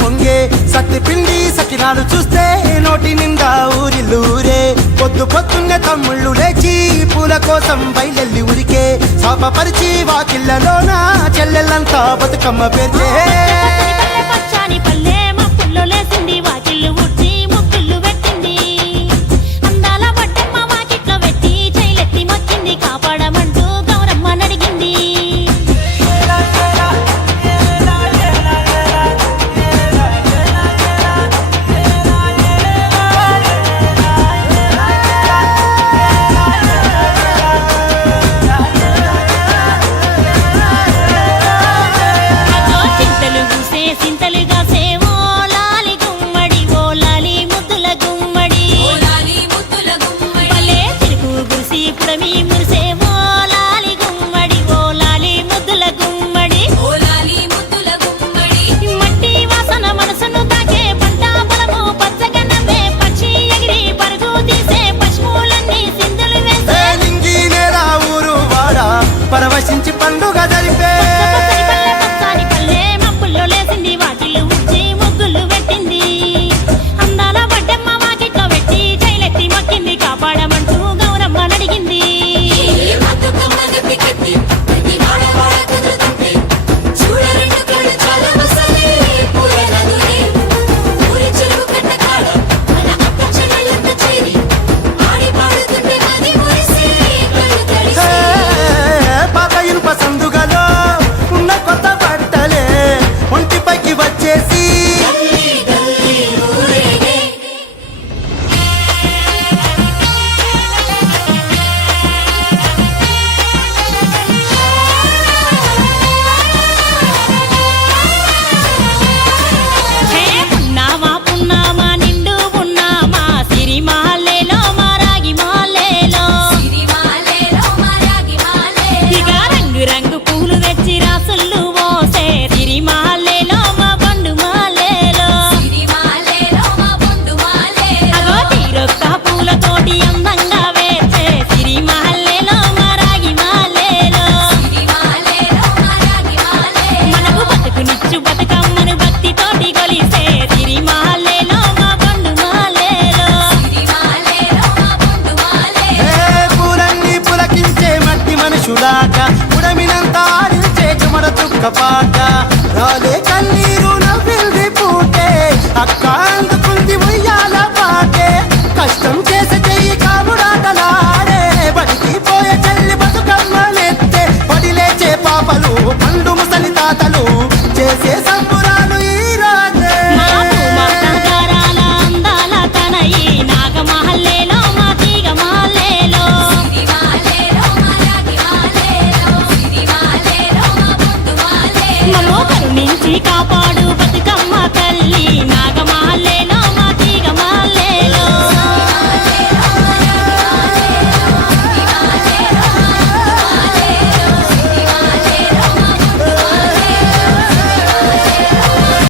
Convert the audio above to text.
పొంగే సత్తి పిండి సకినాలు చూస్తే నోటి నిండా ఊరిల్లూరే పొద్దు పొద్దున్నే తమ్ముళ్ళు లేచి పూల కోసం బయలెల్లి ఉరికే శాపపరిచి వాకిళ్ళలోన చెల్లెళ్ళంతా బతుకమ్మ పేర్చే పరవశించి పండుగ జరిపే పాట రాలే కన్నీరు నవ్వింది పూటే అక్క అందుకుంది ఉయ్యాల పాటే కష్టం చేసే చెయ్యి కాముడాటలాడే బడికి పోయే చెల్లి బతుకమ్మలెత్తే పడి లేచే పాపలు పండు ముసలి తాతలు చేసే సంబురాలు ఈ రాజే కాపా